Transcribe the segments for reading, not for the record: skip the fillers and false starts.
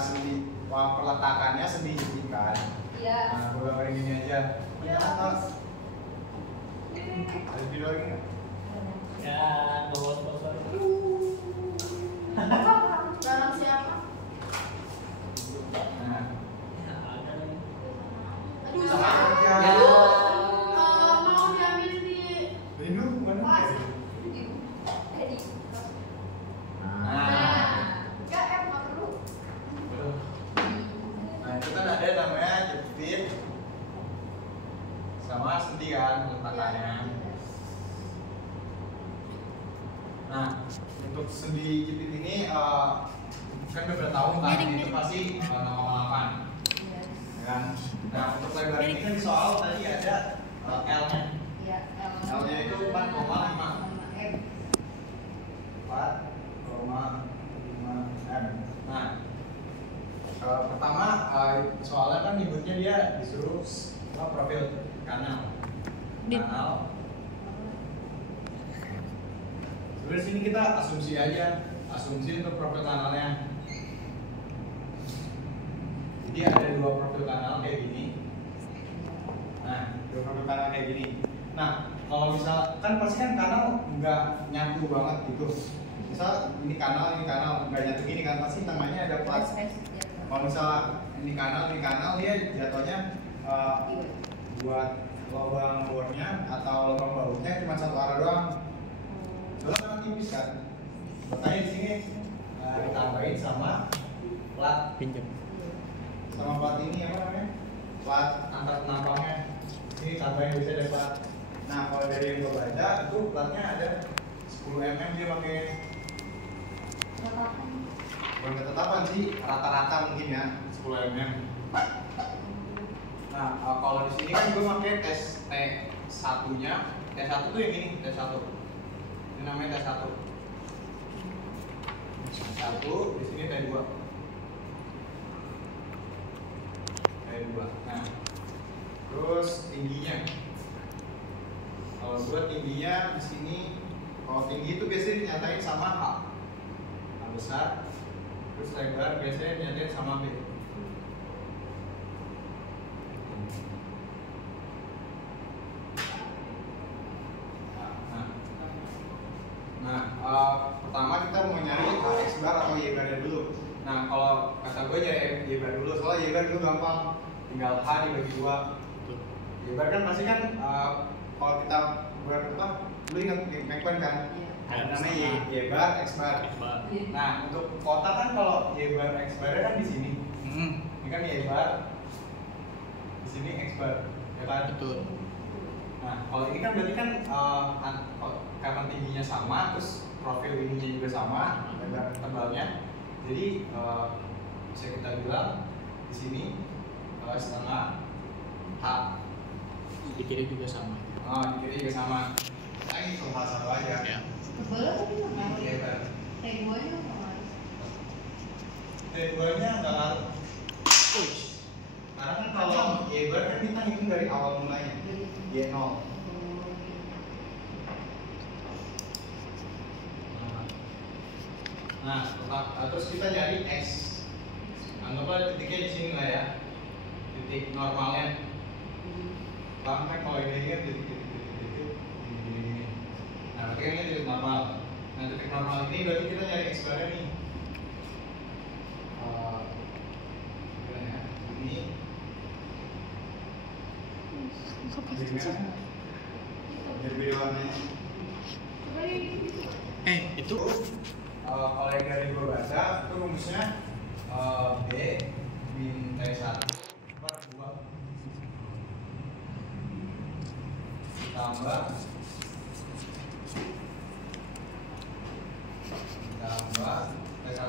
sendi peletakannya sendi jepitkan. Iya. Nah, gue gambarin gini aja. Iya. Ada video lagi nggak? Ya, nggak bos-bosan. Barang siapa? Nah, Ya, ada lagi. Aduh, sama aja. Ya. mau diambil di Rindu mana? pas. Nah, Enggak, nggak perlu. nah itu kan ada namanya jepit sama sendi kan peletakannya. Nah, untuk sendi jepit ini kan udah tahu kan itu pasti 0,8 ya kan. Nah, untuk lebar ini kan di soal tadi ada L-nya. Iya, L-nya itu 4,5 M. Nah, pertama soalnya kan nyebutnya dia disuruh profil kanal. Sebenarnya sini kita asumsi aja, asumsi untuk profil kanalnya. Jadi ada dua profil kanal kayak gini. Nah, dua profil kanal kayak gini. Nah, kalau misal kan pasti kan kanal nggak nyatu banget gitu. Misal ini kanal nggak nyatu gini kan, pasti namanya ada plat. Kalau misal ini kanal dia jatuhnya buat lubang bornya atau lubang bautnya cuma satu arah doang. Soalnya sangat tipis kan. Makanya di sini ditambahin sama plat Pinjam. sama plat ini apa namanya? Plat antar penampangnya. Ini tambahin bisa ada plat. Nah, kalau dari yang gue baca itu platnya ada 10 mm dia pakai. Bukan ketetapan sih, rata-rata mungkin ya 10 mm. Nah, kalau di sini kan gue pakai tes T1-nya. T1 tuh yang ini, T1. Ini namanya T1. T1, di sini T2. T2. Nah, terus tingginya. Kalau gue tingginya di sini, kalau tinggi itu biasanya dinyatain sama H besar, terus lebar biasanya dinyatain sama B. Pertama kita mau nyari X bar atau Y bar dulu. Nah, kalau kata gue nyari Y bar dulu, soalnya Y bar dulu gampang, tinggal H dibagi 2. Y bar kan pasti kan kalau kita buat apa, lu ingat McQueen kan? Ada namanya Y bar, X bar. Nah, untuk kota kan kalau Y bar, X bar kan di sini. Ini kan Y bar, di sini X bar, ya kan? Betul. Nah, kalau ini kan berarti kan karena tingginya sama, terus profil ininya juga sama, lebar tebalnya. Jadi bisa kita bilang di sini setengah H. Di kiri juga sama. Di kiri juga sama. Kita ini cuma satu aja. Ya. Tebelnya tapi nggak ngaruh. Iya, kan? T2-nya nggak ngaruh. T2-nya nggak ngaruh. Karena kan kalau Y bar kan kita hitung dari awal mulanya, Y0. Nah, terus kita nyari X. Anggaplah titiknya di sini lah ya, titik normalnya. Paham kan kalau ini kan titik. Nah, berarti ini titik normal. Nah, titik normal ini berarti kita nyari X barnya nih. Ini. Jadi video warnanya. Itu Kalau yang dari gue baca itu rumusnya B min T1 per 2 tambah T1.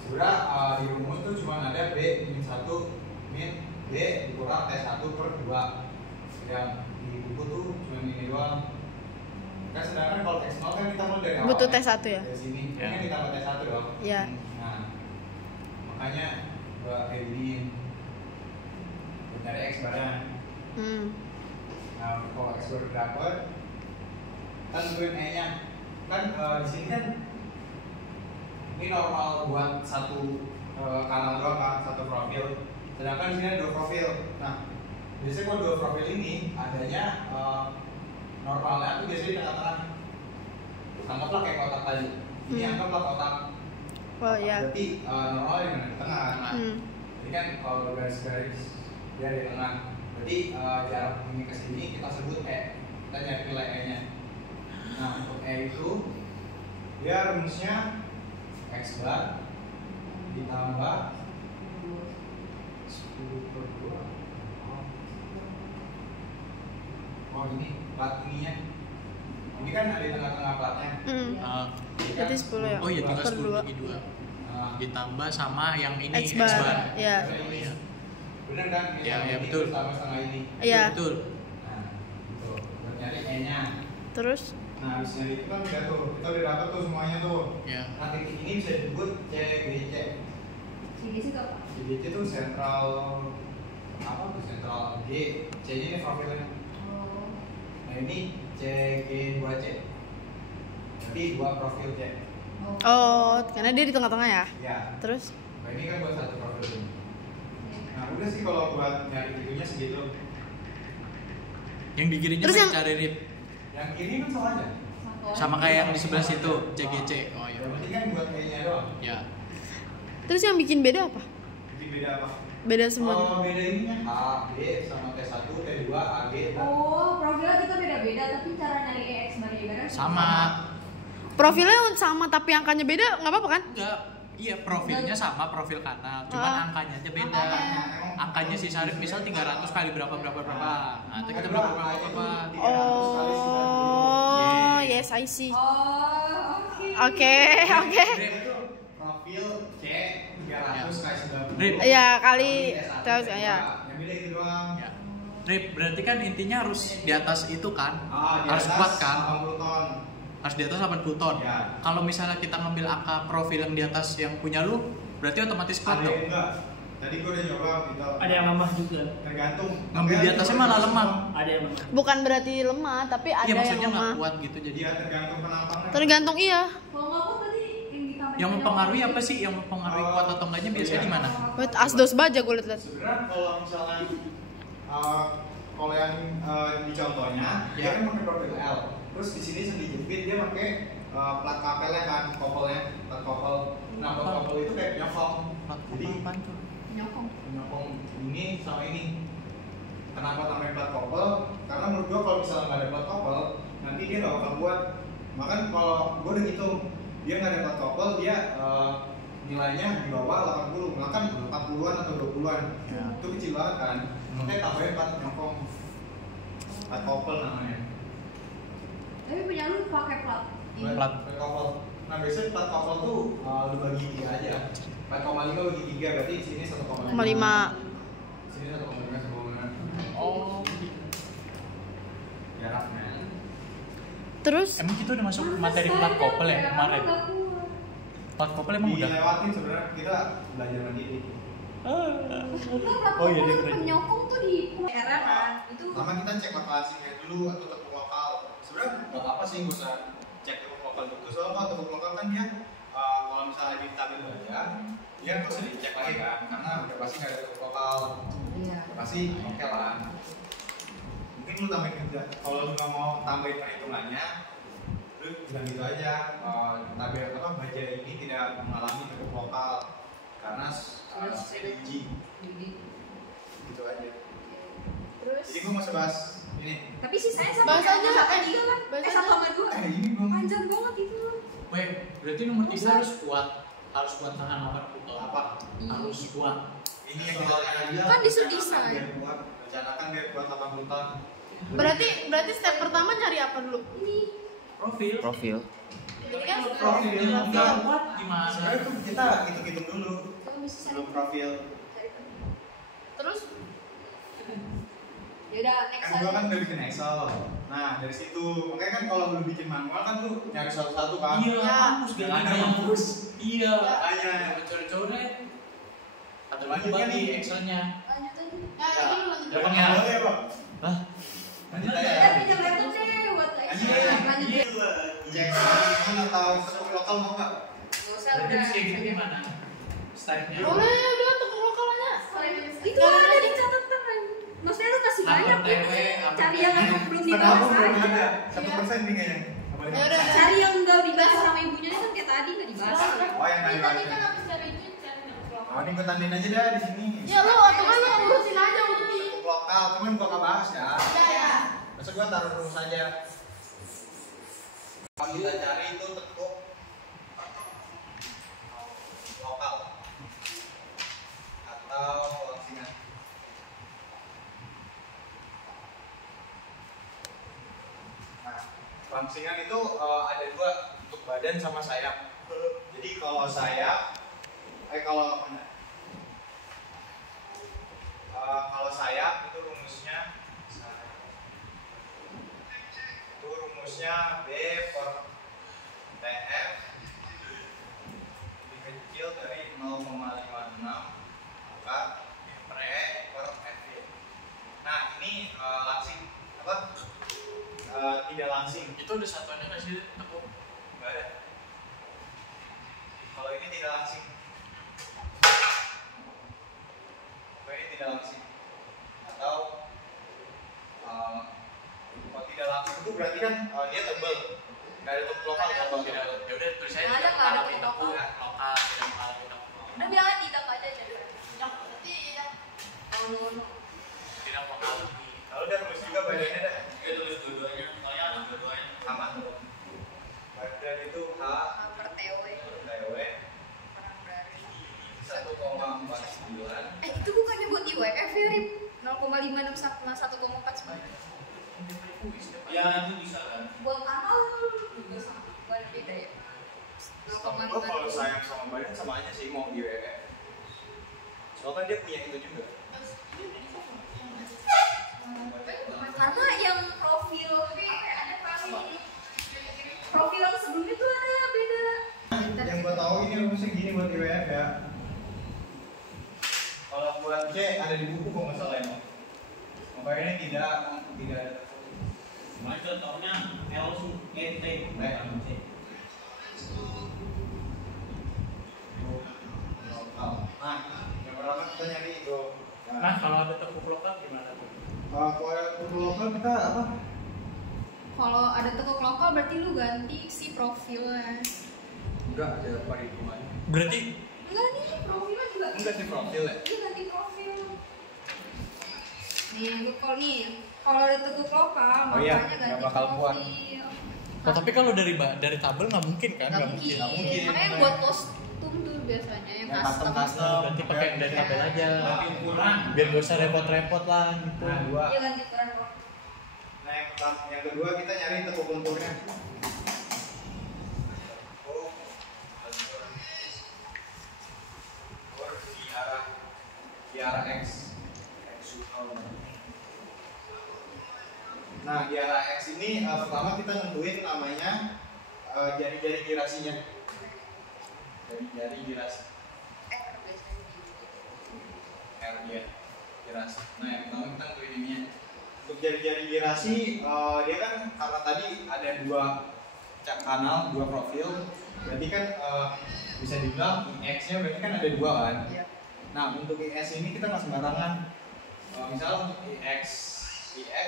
Sebenarnya di rumus tuh cuma ada B min 1 min B dikurang T1 per 2. Yang di buku tuh cuma ini doang. Kan sedangkan kalau X0 kan kita mulai dari awal. Butuh T1 ya? Dari sini, Ya. kan ditambah T1 dong. Iya. Nah, makanya gua kayak gini. Buat cari X barnya. Nah, kalau X bar dapet, kan, tentuin E-nya. Kan di sini kan ini normal buat satu kanal doang kan, satu profil. Sedangkan di sini ada 2 profil. Nah, biasanya kalau 2 profil ini adanya normalnya tuh biasanya di tengah-tengah. Anggaplah kayak kotak tadi. Ini anggaplah kotak. Oh iya. Berarti normalnya di mana? Di tengah. Hmm. Jadi kan kalau garis-garis dia di tengah. Berarti jarak ini ke sini kita sebut E. Kita nyari nilai E-nya. Nah, untuk E itu dia rumusnya X bar ditambah 10/2. Oh ini plat ininya. Ini kan ada di tengah-tengah platnya. Berarti 10 ya? Oh iya, tinggal Per 10 dua. bagi 2. Ditambah sama yang ini X bar. Iya. Oh, iya. Bener kan? Ini Iya, sama iya, ini betul. Sama setengah ini. Iya. Betul. Nah, itu buat nyari E-nya. Terus? Nah, habis nyari itu kan udah tuh, kita udah dapet tuh semuanya tuh. Ya. Nah, titik ini bisa disebut CGC. CGC itu apa? CGC itu sentral apa tuh? Sentral G. C ini profilnya. Oh. Nah, ini CG2C. Jadi 2 profil C. Oh, karena dia di tengah-tengah ya? Ya. Terus? Nah, ini kan buat satu profil ini. Nah, udah sih kalau buat nyari itunya segitu. Yang di kirinya Terus kan yang- dicari Rip. Yang ini kan sama aja. Sama kayak yang di sebelah situ, CGC. Oh iya. Yang penting kan buat E-nya doang. Ya. Terus yang bikin beda apa? Jadi beda apa? Beda semuanya. Oh, beda ininya A, B sama T1, T2, AG. Oh, profilnya kita beda-beda, tapi cara nyari EX bari ibarat Sama. Profilnya sama tapi angkanya beda, nggak apa-apa kan? Enggak. Iya, profilnya sama profil kanal, cuman Ah. angkanya aja beda. Angkanya si Sarif misal 300 kali berapa. Nah, itu kita berapa. Oh, yes, I see. Oh, oke. Oke, oke. Profil C 300 kali 90. Rip. Ya kali T1, terus T2. ya. Yang beda itu doang. Ya. Rip, berarti kan intinya harus di atas itu kan? Di Harus atas kuat kan? 80 ton. Harus di atas 80 ton. Ya. Kalau misalnya kita ngambil angka profil yang di atas yang punya lu, berarti otomatis kuat Ada dong. yang enggak. Tadi gue udah nyoba gitu. Ada yang lemah juga. Tergantung. Ngambil di atasnya malah lemah. Ada yang lemah. Bukan berarti lemah, tapi ada Iya, yang maksudnya nggak lemah. kuat gitu jadi. Iya, tergantung penampangnya. Tergantung iya. Kalau nggak kuat tadi yang ditambahin. Yang mempengaruhi apa sih? Yang mempengaruhi kuat atau enggaknya biasanya di mana? Buat asdos baja gue liat-liat. Sebenarnya kalau misalnya kalau yang di contohnya dia Ya. kan pakai profil L. Terus di sini dijepit dia pakai plat kapelnya kan, kopelnya, plat kopel. Nah, plat kopel itu kayak nyokong. Jadi Apaan tuh? Nyokong. nyokong ini sama ini. Kenapa namanya plat kopel? Karena menurut gua kalau misalnya nggak ada plat kopel, nanti dia nggak bakal kuat. Makanya kalau gua udah ngitung, dia nggak ada plat kopel, dia nilainya di bawah 80, bahkan 40-an atau 20-an. Ya. Itu kecil banget kan. Makanya tambahin plat nyokong. Plat kopel namanya. Tapi punya lu pakai plat. ini. Plat. Plat kopel. Nah, biasanya plat kopel tuh lu bagi 3 aja. 4,5 bagi 3 berarti di sini 1,5. 5. Sini 1,5 1,5. Oh. Jaraknya. Terus Emang kita udah masuk materi plat kopel ya kemarin? Plat kopel emang udah. Dilewatin sebenarnya kita belajar mandiri. Oh iya, dia udah. Penyokong tuh di era kan. Itu Pertama kita cek lokasi kayak dulu atau tepung lokal. Sebenarnya nggak apa sih nggak usah cek tepung lokal dulu. Soalnya kalau tepung lokal kan dia kalau misalnya di tabel aja, dia nggak usah dicek lagi kan, karena udah pasti nggak ada tepung lokal. iya. Pasti oke lah. Mungkin lu tambahin juga. Kalau lu nggak mau tambahin perhitungannya, lu bilang gitu aja. Tabel apa baja ini tidak mengalami tepung lokal karena LG gitu aja. Terus Jadi gue masih bahas ini. tapi sih saya sama Bahas kayak aja, sama tiga kan. bahas aja. 1 sama 2. Ini belum Panjang banget itu. Wait, berarti nomor 3 harus kuat. Harus kuat tahan 80 ton. apa? Harus kuat. Ini yang kita lihat aja. Kan disuruh desain. Biar kuat. Rencanakan biar kuat 80 ton. berarti step pertama nyari apa dulu? Ini Profil. Jadi kan Profil Enggak kuat gimana? Sebenarnya tuh kita hitung-hitung dulu kalau bisa sebelum profil. terus Ya udah next Kan gua kan udah bikin Excel. Nah dari situ, makanya kan kalau lu bikin manual kan lu nyari satu-satu kan. Iya, Ya. mampus gak ada yang terus. Iya. Makanya. Coret-coret. Atau Lanjut lagi kan nih. Excel-nya. lanjut aja. ini lu lanjut. Gampang ya? Boleh Pak. Hah? Lanjut aja. Ya pinjam laptop deh buat Lanjut Excel. aja. Lanjut deh. Cek mana atau tepung lokal mau nggak? Nggak usah Berarti udah. kayak gini gimana? Style-nya. Boleh udah untuk lokalnya. Itu ada di catatan kan. Maksudnya lu kasih banyak Upper TW, gitu. upper Cari yang TW. emang belum Kenapa dibahas belum aja. ada? 1% nih kayaknya. Ya udah. Cari yang enggak dibahas sama ibunya itu kan kayak tadi enggak dibahas. Oh yang tadi Tadi bahas. kan habis cari duit kan. Oh ini gue tandain aja dah di sini. Ya lu atau kan lu urusin aja urusin. Untuk lokal, cuman gua nggak bahas ya. Ya. Masa gua taruh dulu saja. Kalau kita cari itu tekuk lokal atau langsingan. Nah, langsingan itu ada dua untuk badan sama sayap. Jadi kalau sayap, kalau sayap itu rumusnya B per TF lebih kecil dari 0,56 maka per E per FY. Nah ini langsing apa? Tidak langsing. Itu udah satuannya nggak sih? Aku Nggak ada. Kalau ini tidak langsing. Kalau ini tidak langsing. Atau kalau tidak langsing itu berarti kan dia tebal. Nggak ada bentuk lokal. kalau tidak, ya udah tulisannya Nggak ada, tidak nggak ada mengalami tekuk lokal. lokal, tidak mengalami tekuk. Udah jangan tidak aja jadi. Tidak. Tidak mengalami. Kalau udah tulis juga badannya dah. Dia tulis dua-duanya, soalnya ada dua-duanya. Sama. Badan itu H Per TW. per TW 1,49. Itu bukannya buat IWF ya, Rip? 0,56 sama 1,49. Ya itu bisa kan. Buat kanal juga sama. Bukan beda ya. Oh, kalau sayap sama badan sama aja sih mau IWF. Soalnya kan dia punya itu juga. Karena yang profil profil yang sebelumnya tuh ada beda. Yang gua tahu ini rumusnya gini buat IWF ya. Kalau buat C ada di buku kok nggak salah emang. Makanya ini tidak ada. Cuma contohnya L ET bukan C. Lokal. Nah, yang pertama kita nyari itu. Nah kalau ada tekuk lokal gimana tuh? Kalau buku lokal kita apa? Kalau ada tekuk lokal berarti lu ganti si profilnya. Enggak ada perhitungannya. Berarti Enggak nih, profilnya juga. Enggak di profil ya. Iya ganti profil. Nih, kalau ada tekuk lokal Oh iya, makanya ganti nggak bakal kuat. profil. oh, tapi kalau dari tabel nggak mungkin kan? Nggak mungkin. nggak mungkin. Makanya buat kostum tuh biasanya yang Yang custom. custom. Berarti pakai dari tabel aja. Tapi ukuran Biar gak usah repot-repot lah gitu. Nah, dua. Iya ganti ukuran profil. Nah, yang kedua kita nyari tekuk lenturnya. Di arah X. Nah, di arah X ini pertama kita nentuin namanya jari-jari girasinya. Jari-jari girasi. R dia girasi. Nah, yang pertama kita nentuin ininya. Untuk jari-jari girasi dia kan karena tadi ada dua kanal, dua profil, berarti kan bisa dibilang IX-nya berarti kan ada dua kan. Iya. Nah, untuk IX ini kita nggak sembarangan. Misalnya untuk IX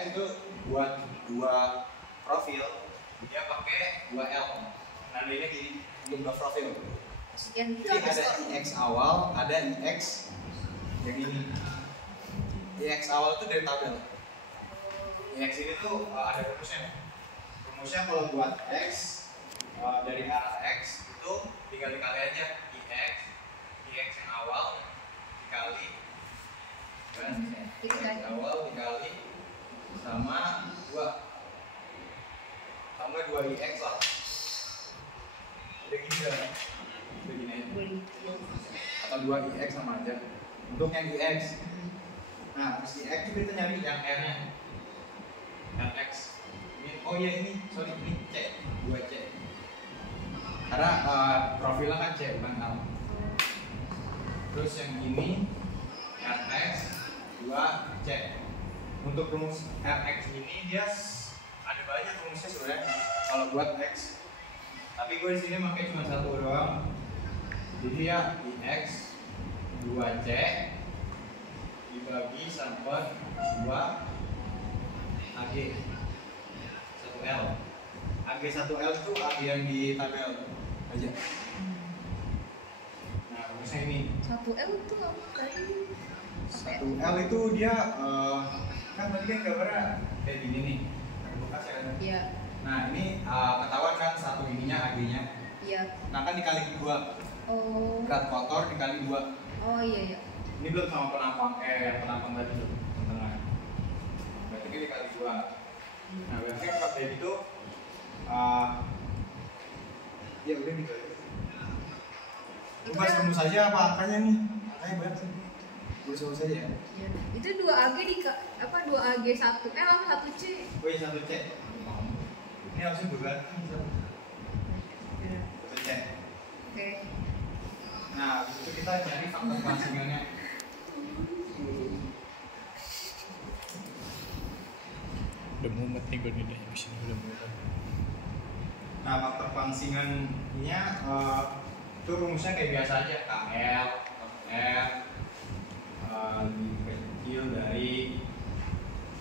itu buat dua profil, dia pakai 2L. Nah, ini gini untuk dua profil. Sekian itu Jadi ada ada skor. IX awal, ada IX yang ini. IX awal itu dari tabel. IX ini tuh ada rumusnya. Rumusnya kalau buat X dari arah X itu tinggal dikali aja IX yang awal dikali kan IX awal dikali sama 2 tambah 2IX lah. Udah gini kan? Udah gini aja. Atau 2IX sama aja. Untuk yang IX. Nah, habis IX itu kita nyari yang R-nya. RX. Oh iya ini, sorry ini C, 2C. Karena profilnya kan C bukan L. Terus yang ini RX 2C. Untuk rumus RX ini dia ada banyak rumusnya sebenarnya kalau buat X. Tapi gue di sini pakai cuma satu doang. Jadi ya IX 2C dibagi per 2 AG 1L. AG 1L itu AG yang di tabel aja. Nah, rumusnya ini. 1L itu apa tadi? 1L itu dia kan tadi kan gambarnya kayak gini nih. Ada bekas ya kan? Iya. Nah, ini ketahuan kan satu ininya AG-nya. Iya. Nah, kan dikali 2. Oh. Berat kotor dikali 2. Oh iya iya. Ini belum sama penampang tadi tuh tengah. Berarti ini dikali 2. Nah, berarti kalau kayak gitu ya udah gitu aja. Coba rumus saja apa angkanya nih? Angkanya banyak sih. Rumus saja ya. Iya. Itu 2AG di apa 2AG 1L atau 1C? Oh iya 1C. Ini harusnya bukan 1C. Oke. Nah, itu kita cari faktor pangsingannya. Udah mumet nih gue nih habis ini udah mumet. Nah, faktor pangsingannya itu rumusnya kayak biasa aja, KL, R lebih kecil dari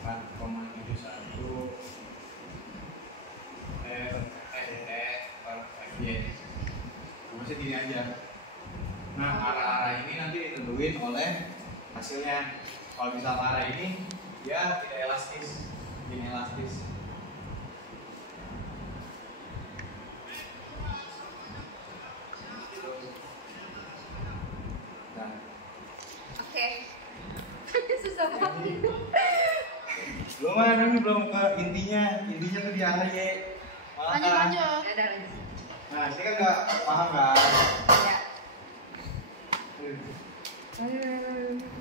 4,71 per FY. Rumusnya gini aja. Nah, arah-arah ini nanti ditentuin oleh hasilnya. Kalau misal arah ini dia tidak elastis, inelastis. Nah, Oke. Susah banget. belum ke intinya tuh di arah Y. Lanjut lanjut. Ya udah lanjut. Nah, ini kan nggak paham kan? Ya.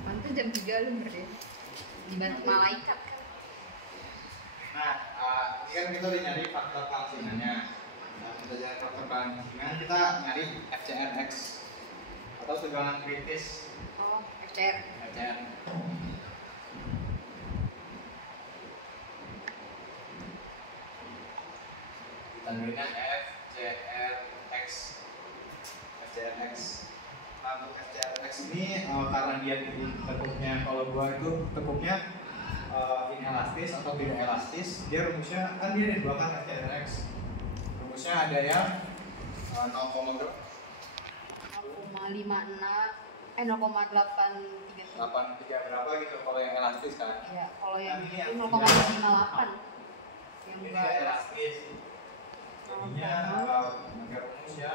Mantu jam 3 lu berarti. Dibantu malaikat kan. Nah, ini kan kita udah nyari faktor pangsingannya. Nah, kita cari faktor pangsingan, kita nyari FCRX atau tegangan kritis. Oh, FCR. FCR. Ditandainnya FCRX. FCRX. Nah, untuk FCRX ini karena dia di tekuknya, kalau gua itu tekuknya inelastis atau tidak elastis, dia rumusnya kan dia ada dua kan FCRX. Rumusnya ada yang 0,8 berapa gitu kalau yang elastis kan. Iya, kalau yang Nah, ini itu yang 0,58. Yang Ini enggak tidak elastis. Jadinya pakai rumus ya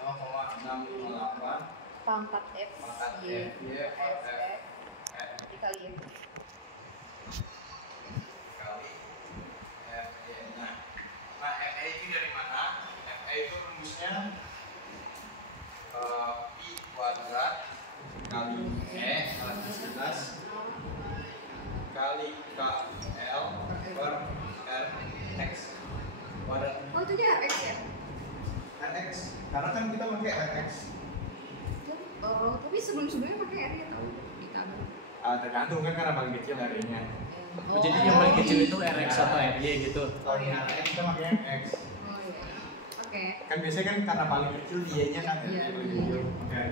0,658 pangkat pangkat F, FY per F dikali ya. kali FY. Nah, FE itu dari mana? FE itu rumusnya I kuadrat kali E elastisitas kali KL per RX kuadrat. Oh itu dia X ya? RX karena kan kita pakai RX. Oh, tapi sebelum-sebelumnya pakai R ya tau di tabel. Tergantung kan karena paling kecil dari-nya. Oh, jadi yang paling kecil itu RX atau RY gitu. Kalau di RX kita pakai X. Oh iya. Oke. Kan biasanya kan karena paling kecil Y-nya kan Iya. yang paling kecil. Oke.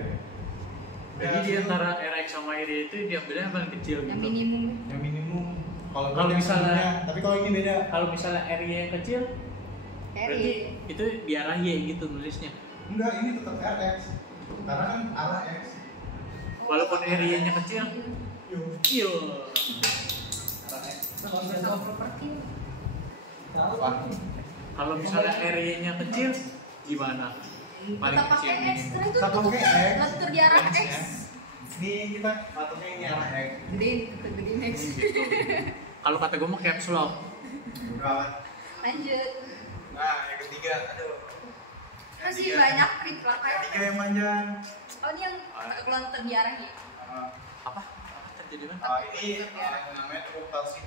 Jadi di antara RX sama RY itu diambilnya yang paling kecil Yang gitu. minimum. yang minimum. Kalau Kalau yang misalnya- sebelumnya, tapi kalau ini beda. Kalau misalnya RY yang kecil, berarti R. itu di arah Y gitu nulisnya. Enggak, ini tetap RX. Karena kan arah X. Walaupun RY-nya kecil, Yuk, iya. arah X. Sama properti. Apa? Kalau misalnya RY-nya kecil, gimana? Paling Kita kecil pakai X, minimum. karena itu Kita pakai X. ngatur di arah X, X. ya. Ini kita patungnya ini arah X. Gedein X. Gitu. Kalau kata gue mah caps lock. Udah. Lanjut. Nah, yang ketiga, aduh. Masih Tiga. banyak trik lah Yang tiga kayak. yang panjang. Oh ini yang kalau ngatur di arah ya? Apa? Terjadi apa? Ini yang namanya truk torsi.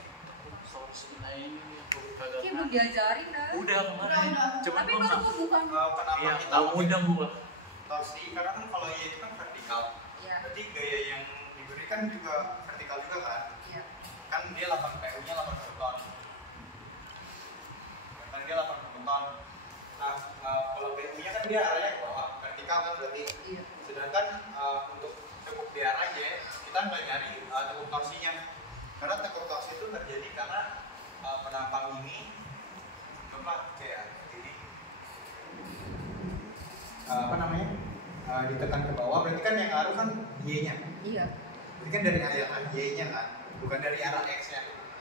Kayak belum diajarin dah. Udah kemarin. Cuman Tapi gue baru nggak. gua bukan. Kenapa Iya, kita tahu pakai udah gua. torsi? Karena kan kalau Y itu kan vertikal. Iya. Berarti gaya yang diberikan juga vertikal juga kan? Iya. Kan dia 8 PU-nya 8 newton. Kan dia 8 newton. Nah, kalau PU-nya kan dia arahnya ke bawah, vertikal kan berarti. Iya. Sedangkan untuk tekuk DRAJ kita nggak nyari tekuk torsinya, karena tekuk torsi itu terjadi karena penampang ini kayak ini apa namanya ditekan ke bawah, berarti kan yang ngaruh kan Y-nya. Iya. Berarti kan dari arah Y-nya kan, bukan dari arah X-nya.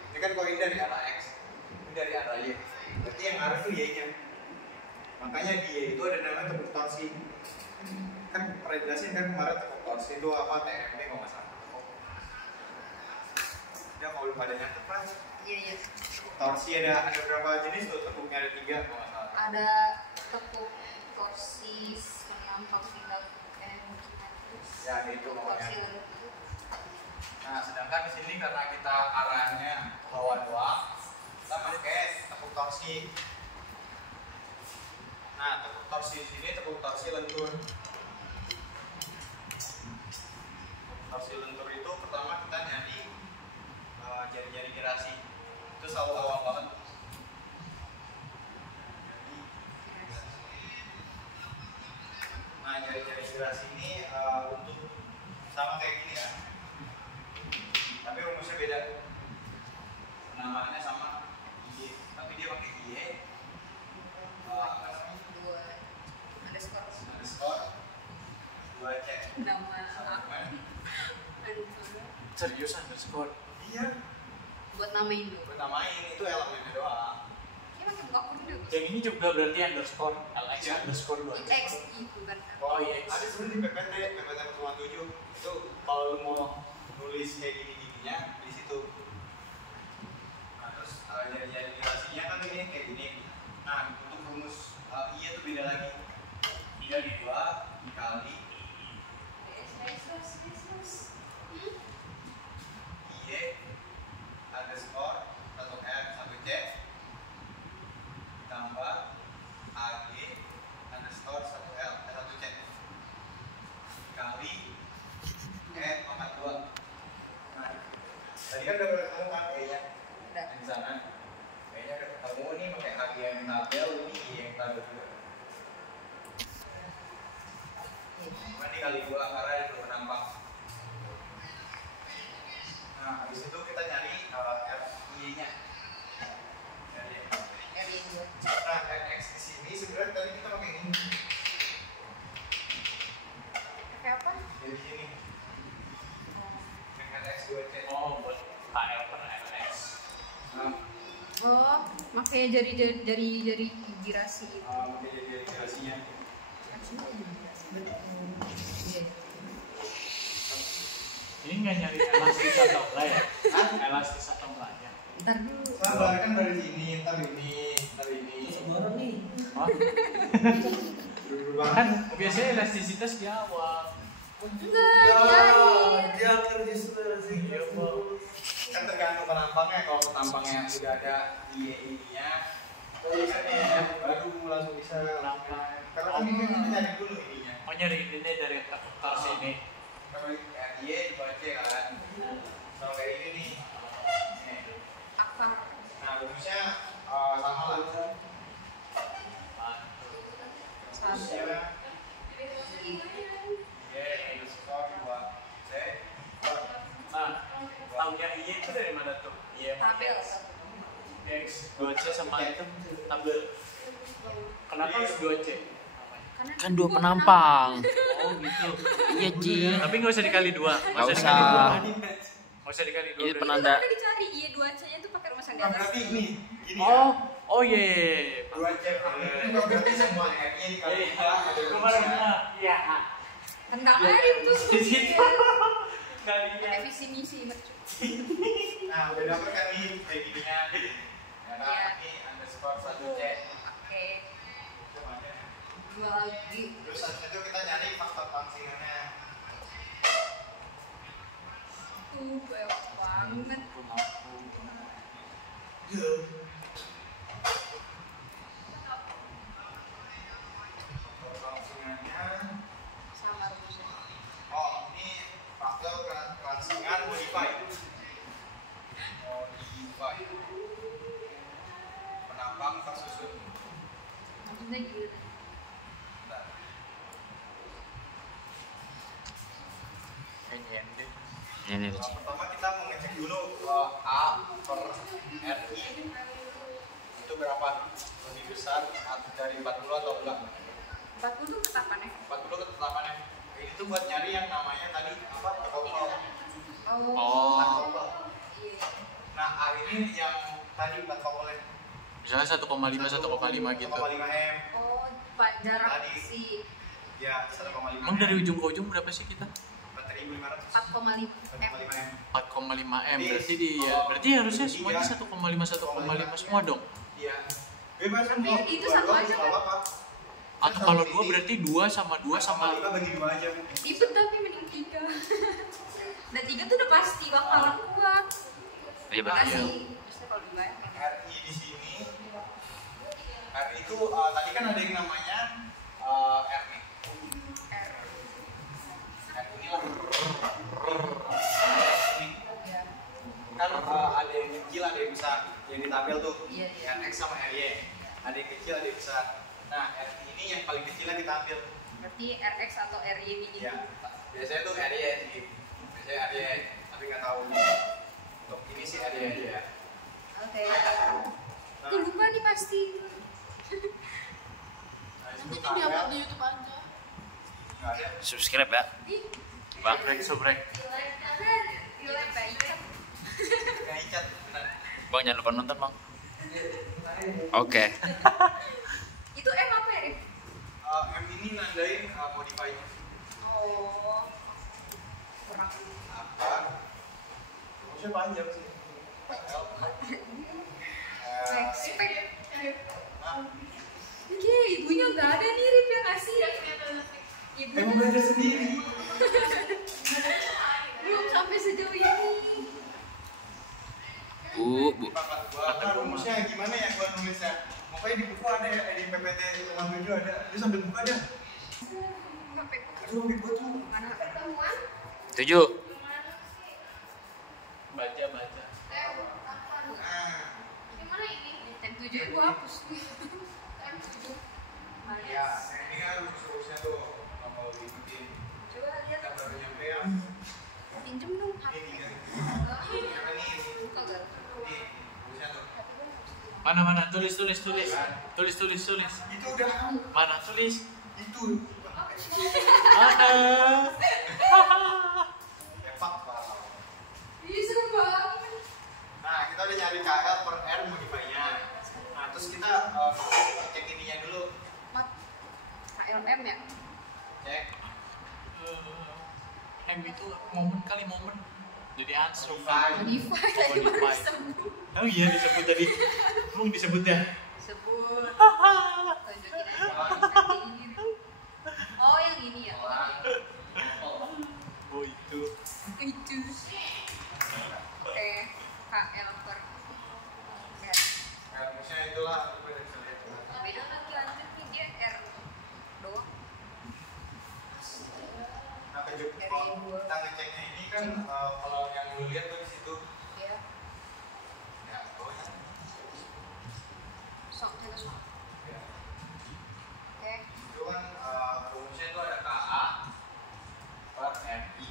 Ini kan kalau ini dari arah X, ini dari arah Y. Berarti yang ngaruh tuh Y-nya. Makanya di Y itu ada namanya tekuk torsi. Kan pernah jelasin kan kemarin tekuk torsi itu apa, TMP kalau nggak salah. Ya kalau belum pada nyatet kan. Iya. Torsi ada berapa jenis tuh? Tekuknya ada 3 kalau nggak salah. Ada tekuk torsi menampang pinggang Ya itu pokoknya. torsi lentur. Nah, sedangkan di sini karena kita arahnya ke bawah doang, kita pakai tekuk torsi. Nah, tekuk torsi di sini tekuk torsi lentur. Torsi lentur itu pertama kita nyari jari-jari girasi. Itu selalu awal banget. Nah, jari-jari girasi ini untuk sama kayak gini ya. Tapi rumusnya beda. Namaannya sama Y, tapi dia pakai Y. Apa namanya? Dua underscore. Underscore 2C. Nama Sama. Serius underscore. Iya. buat namain dulu. Buat namain itu elemennya doang. Ini pakai buka kudu. Yang ini juga berarti underscore LX Iya. underscore 2. X itu kan. Oh iya. Ada sebenarnya di PPT 7 itu kalau lu mau nulis kayak gini-gininya di situ. Nah, terus jari-jari girasinya kan ini kayak gini. Nah, untuk rumus I itu beda lagi. I di 2 dikali Y underscore 1R 1C tambah AG underscore 1L 1C kali pangkat 2. Nah, tadi kan udah ketemu kan E-nya Udah. di sana. E-nya udah ketemu nih pakai AG yang tabel, ini Y yang tabel juga. Cuma dikali 2 karena itu penampang. Nah, habis itu kita nyari RI-nya. Nah, RX di sini sebenarnya tadi kita pakai ini. Kayak apa? Jadi sini. RX 2C. Oh, buat KL per LX. Nah, Oh, makanya jari girasi itu. pakai jadi gerasinya. Iya. Ini nggak nyari elastis atau enggak ya? Elastis atau enggaknya? Ntar dulu. Sabar kan dari sini, ntar ini. Sebarang nih. Oh, Dulu kan banget. biasanya elastisitas di awal. Enggak, Dia kerja sih. Iya, Bang. Kan tergantung penampangnya. Kalau penampangnya udah ada ininya, tulisannya baru langsung bisa. Karena kan ini kita nyari dulu ininya. Oh, nyari ini dari torsi ini. Kalau Y dibaca kan, sama kayak ini nih. Nih. apa? Nah, rumusnya sama lah. Rumusnya Y underscore 2C. Nah, taunya I itu dari mana tuh? Iya, Tabel. X 2C sama itu tabel. Kenapa harus 2C? Kan dua penampang. Oh gitu. Iya, Ji. Tapi nggak usah dikali 2. Nggak usah. Nggak usah dikali 2. Ini penanda. Udah dicari Y2C-nya tuh pakai rumus yang di Nah, atas. berarti ini gini Oh, ya. oh iya. 2C ini bukan berarti semua R-nya dikali 2 ada Kemarin rumusnya. iya. Tendang aja itu Di situ. Kalinya. Revisi misi mercu. Nah, udah dapet kan nih kayak gininya. Ya kan, Iya. ini underscore 1C. Oke. Itu makanya. Dua lagi. Terus habis itu kita nyari faktor fungsinya. Banyak banget. Faktor fungsinya. Sama rumusnya. Oh, ini faktor transingan modify. Modify. Penampang tersusun. Maksudnya gitu. Bentar. Ini Ricci. Pertama kita mau ngecek dulu A per RI itu berapa, lebih besar dari 40 atau enggak. 40 ketetapannya. 40 ketetapannya. Ini tuh buat nyari yang namanya tadi apa? Total. Oh. Iya. Nah, A ini yang tadi totalnya Misalnya 1,5 gitu. 1,5 M. Oh, jarak Tadi. si Ya, 1,5 Emang dari M. ujung ke ujung berapa sih kita? 4.500. 4,5 1,5 M. 4,5 M. Jadi, Berarti dia, berarti harusnya semuanya 1,5 semua dong. Iya. Bebas kan Tapi mau itu dua satu doang, aja nggak kan? apa-apa. Atau kalau 2 berarti 2 sama 2 sama 5 bagi 2 aja. ribet tapi mending 3. Dan 3 tuh udah pasti bakalan kuat. Iya benar. Iya. Maksudnya kalau 2 RI di sini. RI itu tadi kan ada yang namanya R nih. R. R inilah. Ini. Kan ada yang kecil, ada yang besar. Yang di tabel tuh. Iya. RX sama RY. Ada yang kecil, ada yang besar. Nah, RI ini yang paling kecilnya kita ambil. Berarti RX atau RY ini. Ya, biasanya tuh RY sih. Biasanya RY, tapi nggak tahu. Untuk ini sih RY aja ya. Oke. Aku lupa nih pasti. Nah, Nanti ini diupload di YouTube aja. nggak ada. Subscribe ya. Bang. subrek. Nggak icat, benar. Bang jangan lupa nonton, Bang. Oke. Itu M apa ya? M ini nandain modify Oh. Kurang. apa? Maksudnya panjang sih. Spek. Nah, Oke, ibunya nggak ada nih, Rip yang ngasih. Ibunya emang belajar sendiri. belum sampai sejauh ini. Bu. Gua kan rumusnya gimana ya gua nulisnya? Pokoknya di buku ada ya, di PPT Tuhan 7 ada. Dia sambil buka dia. Sampai Aduh, ambil gua tuh. mana ketemuan? 7. Baca. Nah, Gimana ini? Tem 7 ibu hapus. Tem 7. ya, ini kan rumus-rumusnya tuh. Nggak mau diikutin. Coba lihat. Kita baru nyampe ya. Pinjem dong. Ini kan. Kagak. Ini rumusnya tuh. Mana tulis. Itu udah. Mana tulis? Itu. Mana? Epak, Pak. Ih, seru banget. Nah, kita udah nyari KL per R modify-nya. Nah, terus kita cek ininya dulu. Mat. KLM ya? Cek. M itu momen. Jadi answer. Modify tadi baru Modify. disebut. Oh iya disebut tadi. Emang disebut ya? Sebut. Tunjukin aja. Oh, yang ini ya. Oh itu. Itu. Oke, KL per R. Nah, rumusnya itulah. Coba bisa lihat. Beda lagi lanjut nih, dia R doang. Nah, kalau kita ngeceknya ini kan kalau yang lu lihat tuh di situ. Ya. Ya, oh ya. Sok. Ya. Oke. Itu kan rumusnya itu ada KA per RI.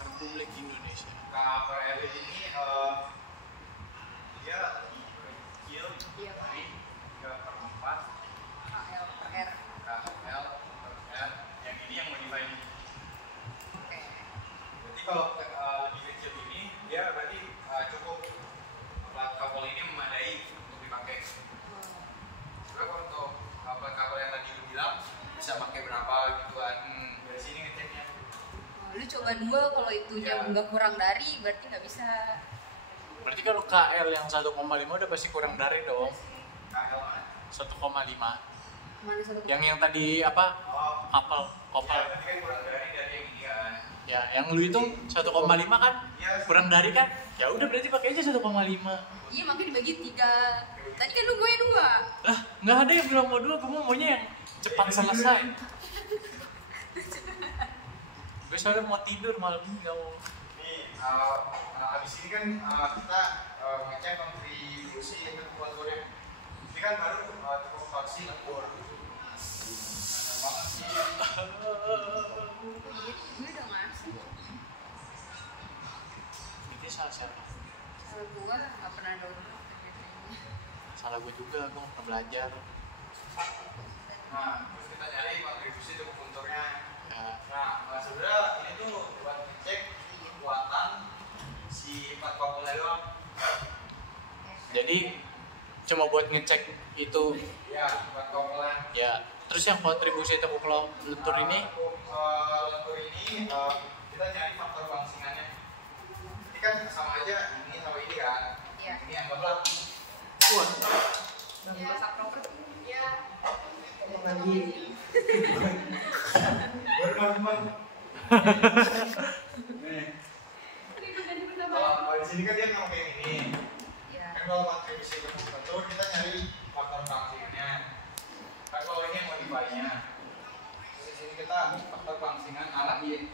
Republik Indonesia. KA per RI ini dia lebih kecil Iya. dari 3/4 KL per R. KL per R. Yang ini yang modify ini. Oke. Berarti kalau lebih kecil ini dia berarti cukup plat kabel ini memadai untuk dipakai. Berapa untuk kabel yang tadi lu bilang bisa pakai berapa gitu kan? Dari sini ngeceknya. Lu coba 2, kalau itunya Ya. nggak kurang dari berarti nggak bisa. Berarti kalau KL yang 1,5 udah pasti kurang dari dong. KL 1,5. Mana satu? Yang tadi apa? oh Kapal. ya, berarti kan kurang dari yang ini kan. Ya, yang lu itu 1,5 kan? Iya. Kurang dari kan? Ya udah berarti pakai aja 1,5. Iya, makanya dibagi 3. Tadi kan lu maunya 2. Lah, nggak ada yang bilang mau 2, gue maunya yang cepat selesai. Gue soalnya mau tidur malam ini nggak mau. Nih, abis ini kan kita ngecek kontribusi kekeluargaan. Ini kan baru cukup vaksin akur. Banget sih. Gue udah ngasih. Gimana dong? Salah gue juga, gue nggak pernah belajar. Nah, terus kita nyari kontribusi tepuk konturnya. Ya. Nah, sebenarnya ini tuh buat cek kekuatan si empat kopelnya doang. Jadi cuma buat ngecek itu Ya, empat kopelnya. ya. Terus yang kontribusi tekuk lentur ini Lentur ini kita nyari faktor bangsingannya. Ini kan sama aja ini sama ini kan. Iya. Ini anggaplah. wah, Ya, subproper. Iya. Baru gampang. Nih. Kalau di sini kan dia nggak kayak gini. Iya. Kan kalau kontribusi tekuk lentur kita nyari faktor bangsingannya. Kan kalau ini yang modify-nya. Terus di sini kita faktor bangsingan arah Y.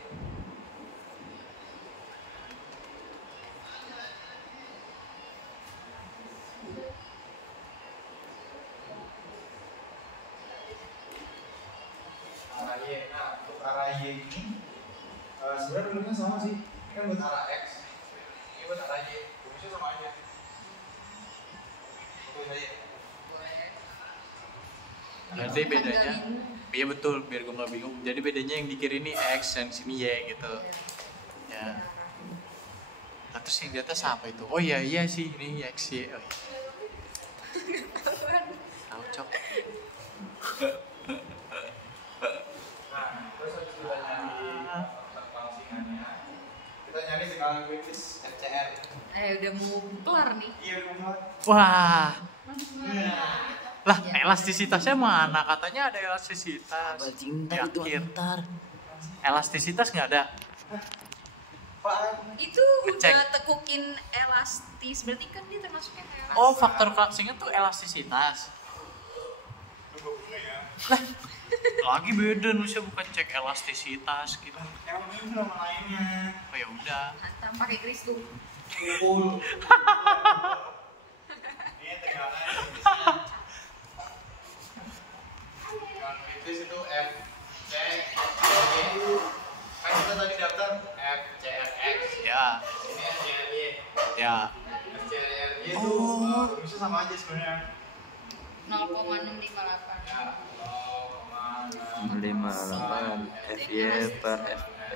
Arah Y. Nah, untuk arah Y ini sebenarnya rumusnya sama sih. Ini kan buat arah X. Ini buat arah Y. Rumusnya sama aja. Itu aja. Boleh. berarti bedanya, iya betul, biar gue nggak bingung. Jadi bedanya yang di kiri ini X, yang sini Y gitu. Ya. Nah, terus yang di atas apa itu? Oh iya iya sih, ini X Y. Oh, iya. Tahu cok. Nah, terus habis kita nyari faktor bangsingannya, kita nyari skala Lewis FCR. Udah mau kelar nih. Iya, benar. Wah, Nah, lah elastisitasnya mana? Katanya ada elastisitas. Sahabat cinta itu Yakin. antar. Elastisitas nggak ada. Apaan? Itu Ngecek. udah tekukin elastis, berarti kan dia termasuknya kayak Oh, faktor collapsingnya tuh elastisitas. Tunggu dulu ya. Lagi beda nulisnya bukan cek elastisitas gitu. Yang ini nama lainnya. Oh ya udah. hantam pakai kris tuh. Kumpul. Ini tegangan. Tegangan kritis itu F, C, G. Kan kita tadi daftar F, C, R, X. Ya, Ini F, C, R, Y. ya. F, C, R, Y itu Oh. rumusnya sama aja sebenarnya. 0,658. Ya, 58 FY per FP.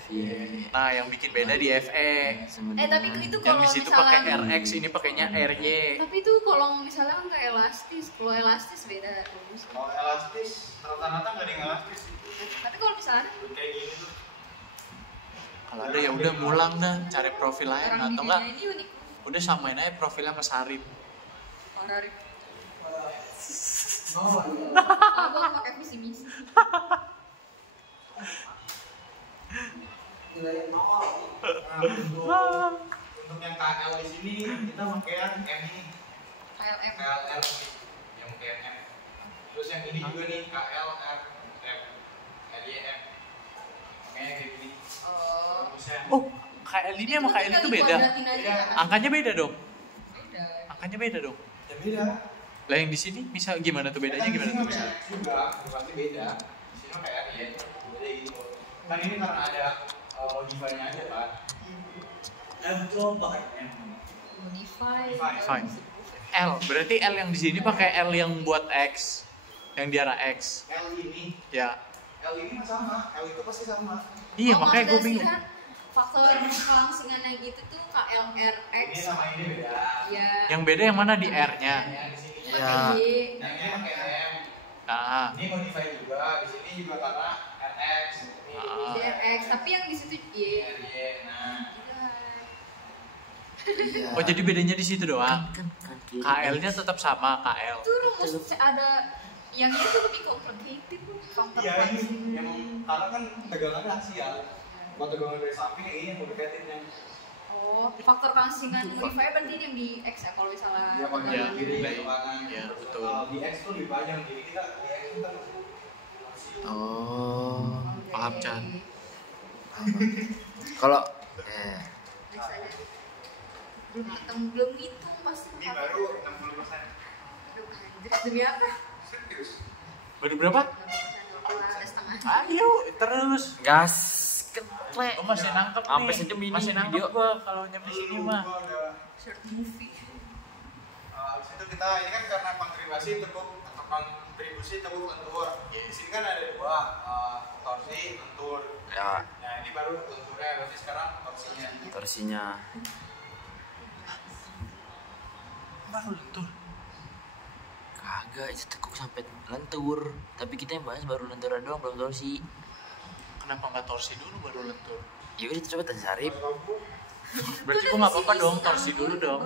FY. Nah, yang bikin beda di FE. Tapi itu Yang kalau di situ pakai misalnya RX, ini pakainya RY. tapi itu kalau misalnya nggak elastis, kalau elastis beda rumus. Kalau elastis, rata-rata nggak ada yang elastis sih. Tapi kalau misalnya Kayak gini tuh. Kalau ada ya udah mulang dah, cari profil lain orang atau di enggak? dunia ini unik. Udah samain aja profilnya sama Sarip. Kalau dari aku pakai visi misi. Nah, untuk yang KL di sini kita pakaian M ini. KLM. KLR nih, yang pakai M. Terus yang ini juga nih KL R M LYM. Makanya kayak gini. Oh. Rumusnya. Oh, KL ini sama KL itu beda. Kuadratin aja. Iya. Angkanya beda dong. Beda. Angkanya beda dong. Ya beda. Lah yang di sini bisa gimana tuh bedanya gimana tuh bisa? Juga, pasti beda. Di sini kayak R ya, beda gitu. Kan ini karena ada modify-nya aja kan. Coba M. Modify. Fine. L, berarti L yang di sini pakai L yang buat X, yang di arah X. L ini, Ya. L ini mah sama, L itu pasti sama. Iya, Oh, makanya gue maksudnya sih bingung. kan faktor kelangsingan yang itu tuh KLRX. Ini sama ini beda. Ya. Yang beda yang mana di R-nya? Yang di sini Ya. Pakai Y. yang ini pakai M. Nah, Ini modify juga, di sini juga karena RX. Ini Ah. DRX, tapi yang di situ Y. RY. Nah, Iya. oh jadi bedanya di situ doang. Kan kaki. KL-nya tetap sama KL. Itu rumus ada yang itu lebih complicated tuh faktor iya ini kelangsingan. emang karena kan tegangannya aksial. Kalau tegangan dari samping ini yang complicated-nya. Oh, faktor kelangsingan modify berarti yang di X ya kalau misalnya Dia pakai Iya, kiri iya. ke kanan. Iya, betul. Kalau di X tuh lebih panjang, jadi kita di X kita Oh. Paham, Chan. Kalau Next aja. Belum ngitung pasti. ini baru 60%. Aduh, anjir, demi apa? Serius. Baru berapa? 60% ada setengah. Ayo, terus. gas. Le. Gua masih nangkep nih. Sampai sejam ini masih nangkep video. gua kalau nyampe sini mah. Gua udah Short movie. Habis itu kita ini kan karena kontribusi tekuk lentur. Di sini kan ada dua, torsi, lentur. Ya, Nah ini baru lenturnya, berarti sekarang torsinya. torsinya. Baru lentur. Kagak, itu tekuk sampai lentur. Tapi kita yang bahas baru lentur doang, belum torsi. Kenapa nggak torsi dulu baru lentur? Ya udah coba tanya Sarip. Berarti gua nggak apa-apa dong, torsi dulu dong.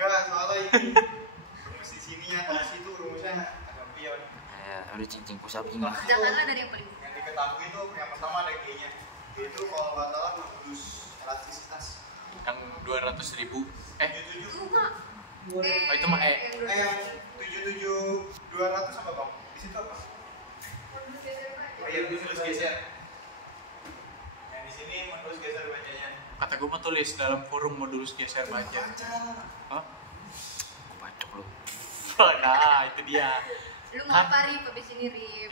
Enggak, soalnya ini rumus di sini ya, torsi itu rumusnya ada pion. Ya, udah cincin pusap ini. Janganlah dari yang paling. Yang diketahui itu yang pertama ada G-nya. G itu kalau nggak salah modulus elastisitas. Yang 200.000. 77. Itu mah. Oh, itu mah E. Yang 77.200 apa bang? Di situ apa? Oh iya, modulus geser. Yang di sini modulus geser bacanya. Kata gua mah tulis dalam kurung modulus geser baja. Hah? Bacok lu. Nah, itu dia. Lu ngapa Rip abis ini Rip?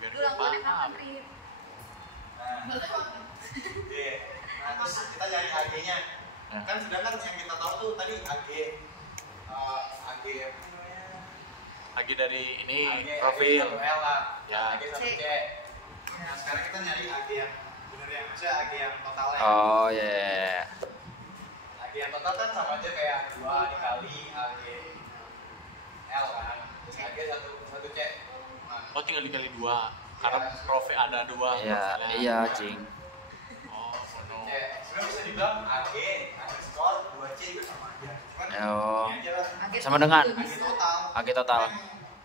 Biar Lu gua lakukannya paham. kapan Rip? Nah, oke. Nah, terus kita cari AG-nya. Nah. Kan sedangkan yang kita tahu tuh tadi AG AG apa namanya? Lagi dari ini AG profil. AG 1L lah. Ya. AG 1C. Nah, sekarang kita nyari AG yang bener yang maksudnya AG yang totalnya. Oh ya. AG yang total kan sama aja kayak 2 dikali AG L kan. Terus AG 1C. Nah, Oh, tinggal dikali 2. Karena profil ada 2. Iya, iya, cing. Oh, no. C. Sebenarnya bisa dibilang AG underscore 2C juga sama aja. Cuman Oh. ini aja lah. Akhirnya Sama dengan? juga AG bisa. total. AG total.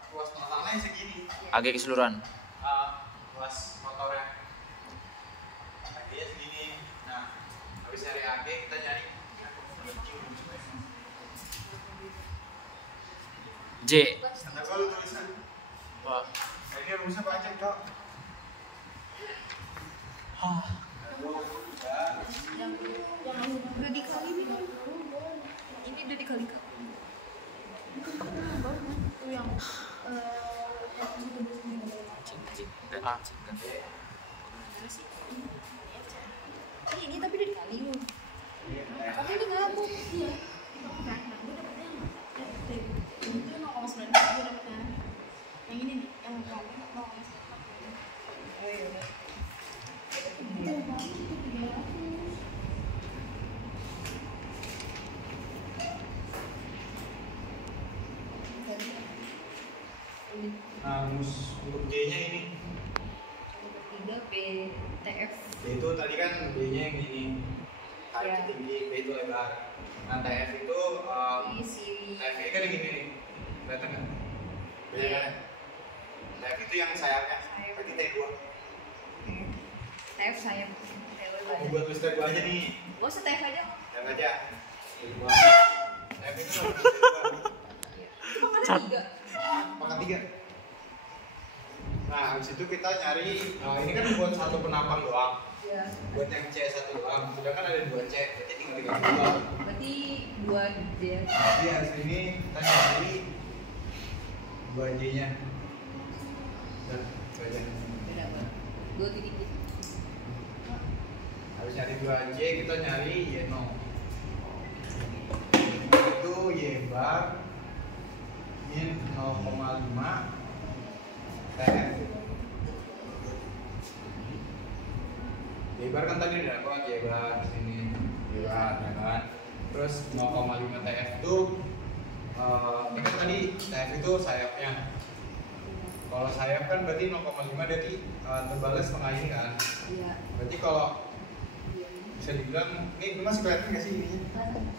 Luas totalnya segini. AG keseluruhan. Luas motornya. AG-nya segini. Nah, habis nyari AG kita nyari J. kata gua lu tulisan. Wah. Nah, ini rumusnya banyak, Dok. Hah. Udah dikali nih. Ini udah dikali-kali. Cing, cing, dan Ah. cing, dan. Ini tapi udah dikali lu. Tapi udah ngabuk. Iya. Nah, gue dapetnya itu 0,9 gue dapetnya. Yang ini nih, yang kamu 0,9. Oh iya udah. Nah, rumus untuk G-nya ini. Ketiga BTF. B itu tadi kan B-nya yang gini. Tarik Ya. tinggi, B itu lebar. Nah, TF itu Isi TF ini kan yang gini nih. Kelihatan nggak? Beda kan? TF itu yang sayapnya. Sayap. Berarti T2. TF saya. Mau buat tulis T2 aja nih. Gak usah TF aja. TF aja. T2. TF itu T2. Itu kan ada 3. Pangkat 3. Nah, habis itu kita nyari, ini kan buat satu penapang doang. Iya. Buat yang C1 doang. Sedangkan ada 2C, berarti tinggal 32. Berarti 2 dia. Iya, sini kita nyari 2J-nya. Dan itu aja. Beda banget. 2 titik. Habis nyari 2J, kita nyari Y0. Itu Y bar min 0,5 TF. Y bar kan tadi udah dapat Y bar sini. Y bar, ya kan? Terus 0,5 TF itu ini kan tadi TF itu sayapnya. Kalau sayap kan berarti 0,5 berarti tebalnya setengah ini kan. Iya. Berarti kalau bisa dibilang ini masih kelihatan nggak sih ininya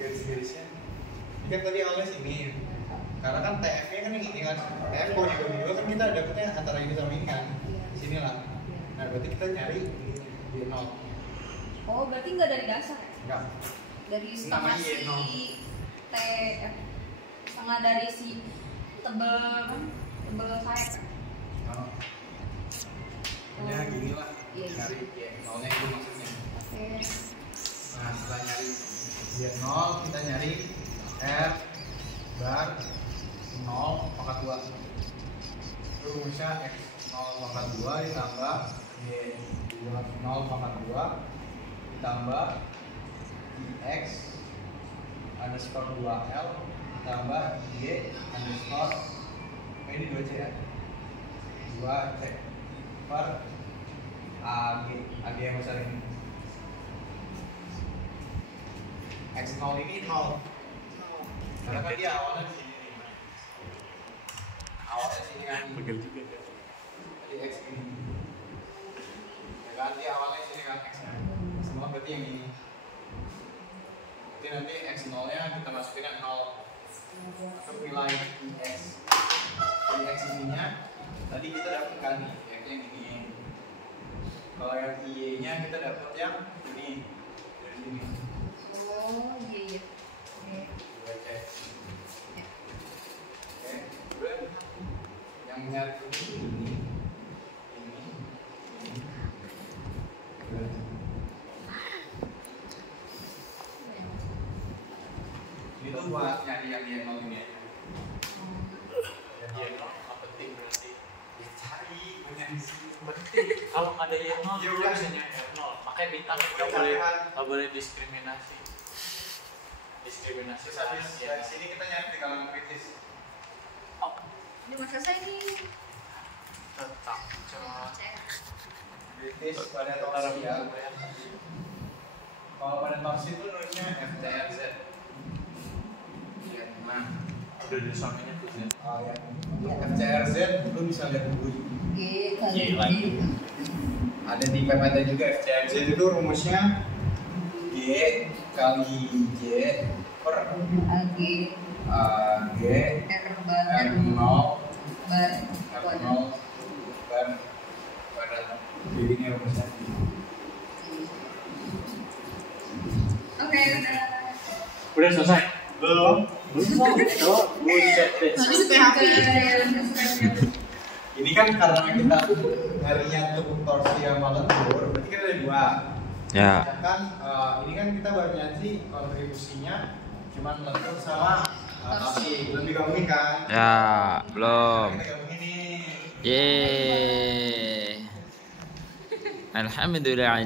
garis-garisnya? Ini kan tadi awalnya sini. Karena kan TF-nya kan yang ini kan. TF kalau dibagi dua kan kita dapetnya antara ini sama ini kan. Di sini lah. Nah berarti kita nyari di 0. Oh, berarti nggak dari dasar ya? Enggak. Dari setengah Namanya si Y0. setengah dari si tebel kan? Tebel sayap kan? Oh. Ya gini lah. Iya. Nyari Y0-nya itu maksudnya. Oke. Nah setelah nyari Y0 kita nyari R bar 0 pangkat 2. Itu rumusnya X 0 pangkat 2 ditambah Y 0 pangkat 2 ditambah IX underscore 2L ditambah Y underscore ini 2C ya, 2C per AG yang besar ini. X0 ini 0 karena kan dia awalnya di sini nih. Awalnya sini kan Pegel juga kan. jadi X ini ya kan, dia awalnya sini kan X nya semua berarti yang ini. Berarti nanti X0 nya kita masukin yang 0 untuk nilai IX ininya tadi kita dapat kan nih yang ini. Kalau yang Y nya kita dapat yang ini dari sini. Oh iya. Oke, kemudian yang nyari ini. Itu buat nyari yang dia mau ini. Yang Y0 nggak penting berarti. Ya cari banyak di sini. Penting. Kalau nggak ada Y0 Ya itu udah. biasanya Y0. Makanya bintang Udah carian. nggak boleh diskriminasi. Diskriminasi. Terus habis dari sini kita nyari tegangan kritis. Ini masa saya ini. Tetap. Cuma Kritis pada torsi ya. Kalau pada torsi itu nulisnya FTRZ. Ya, nah, udah di suaminya tuh ya. oh ya. FTRZ lu bisa lihat dulu. G kali Y lagi. Ada di PPT juga. FTRZ itu rumusnya G kali J per AG G R bar R0 bar R0 bar kuadrat. Jadi ini rumusnya. Oke, udah. Udah selesai. Belum. Buset deh. Habis PHP. Ini kan karena kita nyarinya untuk torsi yang lentur, berarti kan ada dua. Ya. Kan ini kan kita baru nyari kontribusinya cuman lentur sama torsi. Belum digabungin kan? Ya, belum. Kita gabungin nih. Yeay. Alhamdulillah.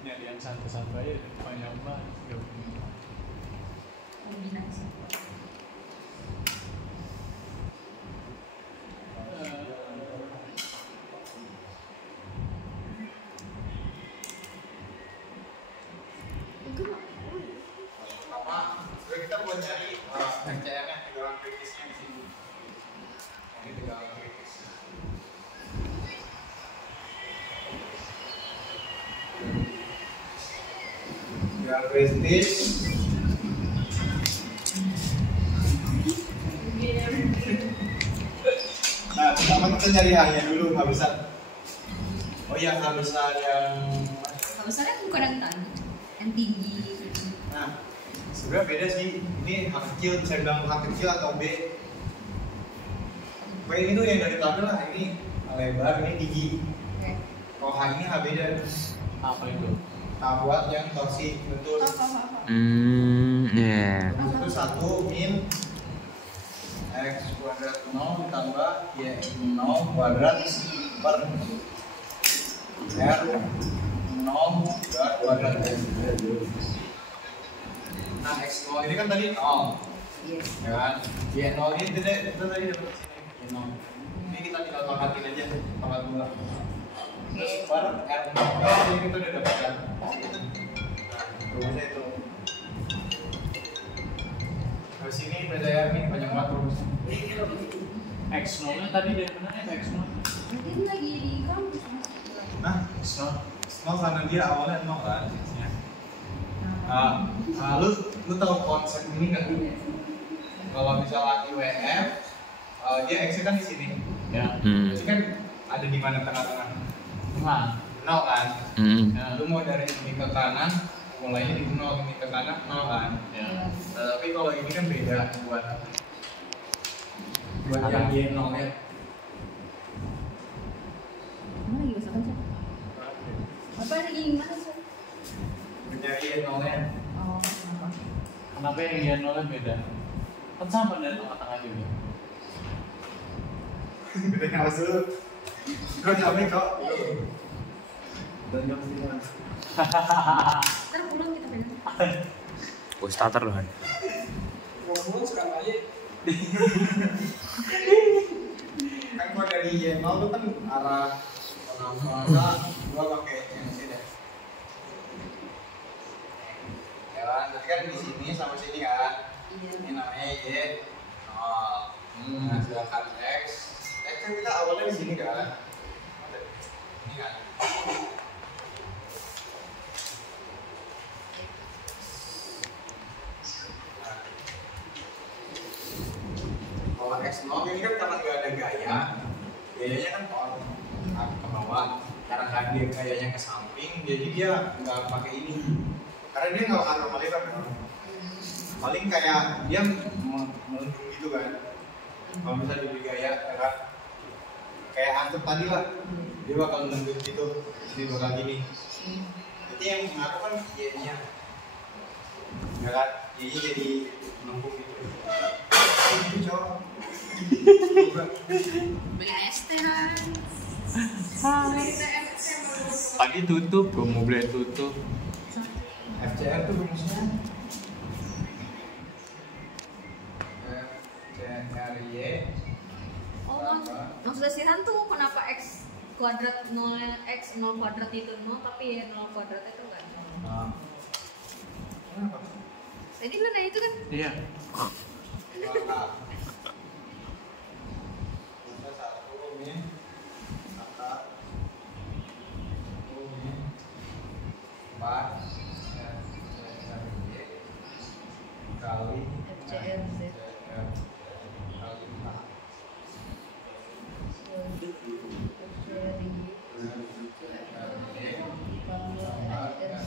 Nyari yang satu-satu aja banyak banget. Kombinasi. Sama sebenarnya kita buat nyari FCR-nya, tegangan kritisnya di sini. Ini tegangan kritis. Tegangan kritis. Nah, pertama kita nyari hanya dulu, nggak bisa. Oh iya, nggak bisa yang. Kalau besarnya bukan yang tadi, yang tinggi. Nah, sebenarnya beda sih. Ini H kecil, bisa bilang H kecil atau B. B ini tuh yang dari tabel lah. Ini lebar, ini tinggi. Oke. Kalau H ini H beda. Apa itu? H buat yang torsi betul. Ya. Itu 1 min X kuadrat 0 ditambah Y 0 kuadrat per R 0 kuadrat. Nah, X0 ini kan tadi 0. Yes. Ya kan? Y0 ini kita tadi dapat sini. Y0. Ini kita tinggal pangkatin aja, pangkat 2. Terus per R0 ini kita udah dapat kan? Rumusnya itu. Terus ini PDR nih banyak banget rumusnya. X0 nya tadi dari mana ya X0? Ini lagi di kampus. Nah, X0. 0 karena dia awalnya 0 kan. Lu tahu konsep ini nggak? Kalau misalnya IWF, dia X kan di sini. Ya. Jadi kan ada di mana tengah-tengah? Cuma. 0 kan? Ya. Lu mau dari sini ke kanan, mulainya di 0, ini ke kanan 0 kan? Ya. Nah, tapi kalau ini kan beda buat yang Y0 nya. Mana lagi masakan sih? Apa lagi gimana sih? Mencari Y0 nya. Oh, kenapa? Kenapa yang Y0 nya beda? Kan sama dari tengah-tengah juga. Beda nggak maksud lu? Gue capek kok. Ntar pulang kita pegang. Gue starter loh kan. Ngomong sekarang aja. Kan gua dari Y0 tuh kan arah Plaza, gua pakai yang sini. Ya kan, nanti kan di sini sama sini kan. Ini namanya Y0. Nah, sedangkan X kan kita awalnya di sini kan. Ini kan. Kalau X0 ini kan karena nggak ada gaya, gayanya kan ke bawah, karena nggak dia gayanya ke samping, jadi dia nggak pakai ini, karena dia nggak akan normalitas kan. Paling kayak dia melengkung gitu kan. Kalau bisa dibeli gaya, ya kan? Kayak antep tadi lah, dia bakal melengkung gitu, jadi bakal gini. Jadi yang ngaruh kan Y-nya, ya kan? Y-nya jadi melengkung gitu. Ini cowok. Beli ST Hans. Pagi tutup, gue mau beli tutup. FCR tuh rumusnya FCRY. Oh, maksudnya si Han tuh kenapa X kuadrat 0 X 0 kuadrat itu 0 tapi ya 0 kuadrat itu enggak 0. Nah, kenapa? Tadi lu nanya itu kan? Iya. Kali FCRZ.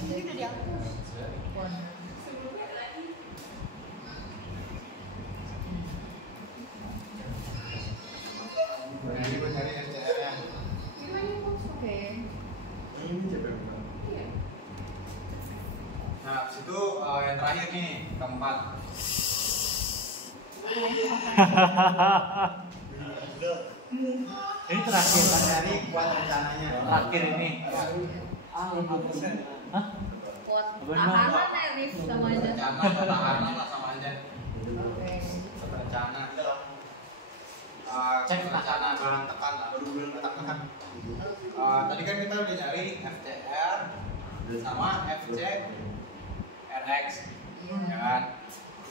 Ini udah dihapus. Jadi gue cari FCR-nya. Oke. Ini coba. Nah, habis itu yang terakhir nih, keempat. Ini terakhir Kita kan? cari kuat rencananya. Terakhir ini. Hah? Kuat tahanan ya Rif sama aja. Rencana atau tahanan lah sama aja. Oke. Rencana. Cek rencana barang tekan lah, baru belum tekan. Tadi kan kita udah nyari FCR sama FCRX, ya kan?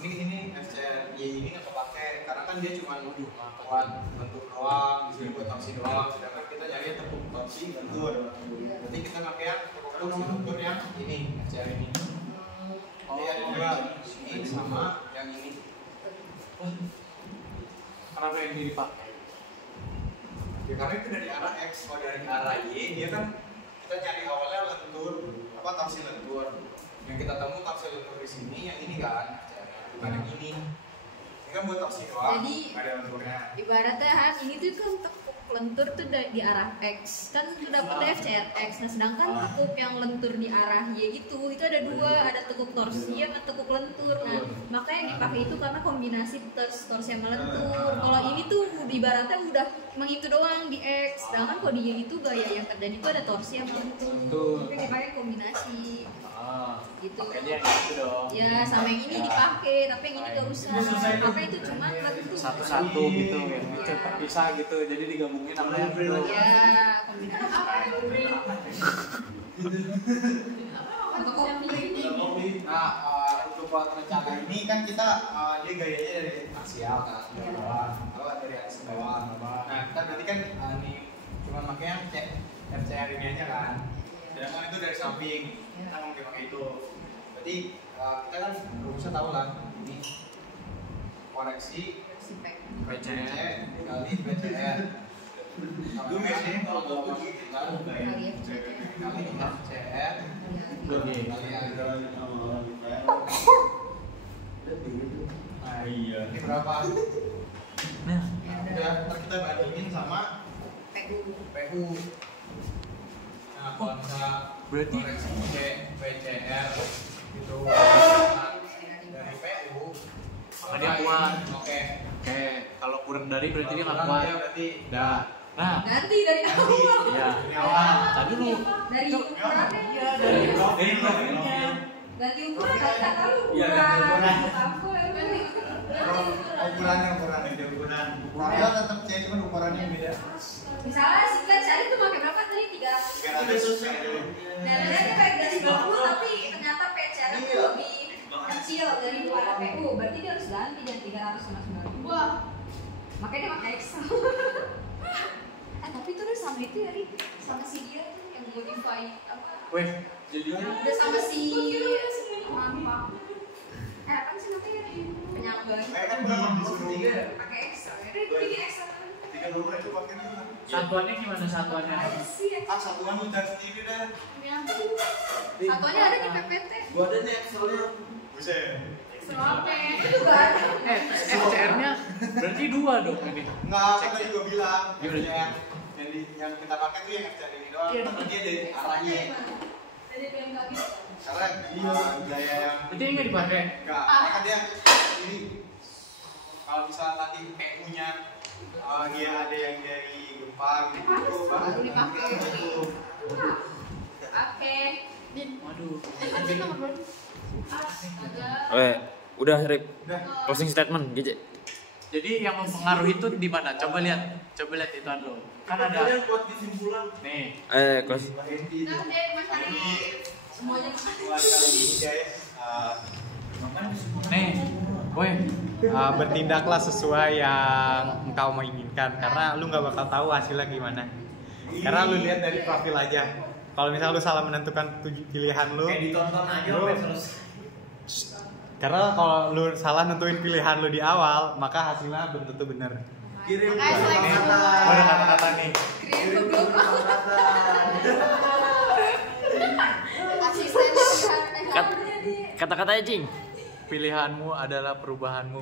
Ini FCR Y ini nggak kepake karena kan dia cuma buat bentuk doang, di sini buat torsi doang. Sedangkan kita nyari tepuk torsi lentur. Berarti kita pakai yang tepuk lentur yang ini FCR ini. Jadi ada dua, ini sama yang ini. Kenapa yang ini dipakai? Ya karena itu dari arah X, kalau dari arah Y dia kan kita nyari awalnya lentur, apa torsi lentur. Yang kita temu torsi lentur di sini, yang ini kan, bukan yang ini. Ini kan buat torsi doang, Jadi, nggak ada lenturnya. Ibaratnya Han ini tuh kan tekuk lentur tuh di arah X kan tuh dapetnya FCRX. Nah sedangkan tekuk yang lentur di arah Y itu ada dua, ada tekuk torsi sama tekuk lentur. Nah makanya dipakai itu karena kombinasi torsi sama lentur. Kalau ini tuh ibaratnya udah menghitu doang di X, sedangkan kalau di Y itu gaya yang terjadi itu ada torsi sama lentur. Tapi dipakai kombinasi gitu. Makanya yang itu dong. Ya sama yang ini dipakai, tapi yang ini gak usah. Karena itu cuma lentur. Satu-satu gitu, yang terpisah gitu. Jadi digabungin sama yang itu. Ya, kombinasi. Untuk kopi. Nah, untuk buat rencana ini kan kita dia gayanya dari aksial kan, dari bawah, atau dari atas ke bawah. Nah, kita berarti kan nih cuma makanya FCR ini aja kan. Sedangkan itu dari samping, kita mau pakai itu. Berarti kita kan rumusnya tahu lah, ini koreksi PC kali BCR. Itu biasanya kalau mau kita kali FCR kali nah, ini berapa? Nah, Udah, ntar kita bandingin sama PU. Nah, kalau misalnya Berarti- koreksi PCR itu dari PU, maka dia kuat. Oke. Oke, kalau kurang dari berarti dia nggak Kurang kuat. dia berarti Dah. Nah, Ganti dari awal. iya. Dari awal. Tadi lu Waduh. Dari ukurannya. Iya, dari profilnya. Ganti ukuran kan tak tahu Iya, ganti ukuran. ukuran. Ukurannya profil tetap cek, cuman ukurannya yang beda. Misalnya singkat cari tuh pakai berapa tadi? 300. Dan dia kayak garis 20 tapi ternyata PCR itu lebih kecil dari warna PU. Berarti dia harus ganti dan 300 sama 92. Makanya dia pakai Excel. Tapi itu udah sama itu ya, Ri. Sama si dia tuh yang modify apa? Weh, jadinya Udah sama si apa? Apa sih namanya? Penyambang. Kan disuruh Pakai Excel. Ya udah gue bikin Excel. 3 dulu itu pakai dulu. satuannya gimana satuannya? Ada sih Excel. Satuan udah sendiri dah. Satuannya ada di PPT. Gua ada nih Excelnya. Buset. Excel apa? Itu gak ada. FCR-nya berarti 2 dong ini. Enggak, kan tadi gua bilang. Gimana? Yang kita pakai tuh yang FCR ini doang. Karena dia dari arahnya. Dari BMKG. Karena iya gaya yang Berarti ini nggak dipakai? enggak. Karena dia ini kalau misalnya nanti PU-nya dia ada yang dari gempa gitu, Baru dipakai. gitu. Oke. Waduh. Itu nomor berapa? Astaga. Udah Rip. Udah. Closing statement gitu. Jadi yang mempengaruhi itu di mana? Coba lihat itu lo. Kan ada. buat kesimpulan. Nih, Closing. Nah, deh Mas Ari. Semuanya nih, woi, bertindaklah sesuai yang engkau menginginkan karena lu nggak bakal tahu hasilnya gimana. Karena lu lihat dari profil aja. Kalau misalnya lu salah menentukan pilihan lu, ditonton aja karena kalau lu salah nentuin pilihan lu di awal, maka hasilnya belum tentu benar. Makanya seleksi dulu. Ada kata-kata nih. Kirim ke grup. Asisten pilihan. Kata-katanya Cing. pilihanmu adalah perubahanmu.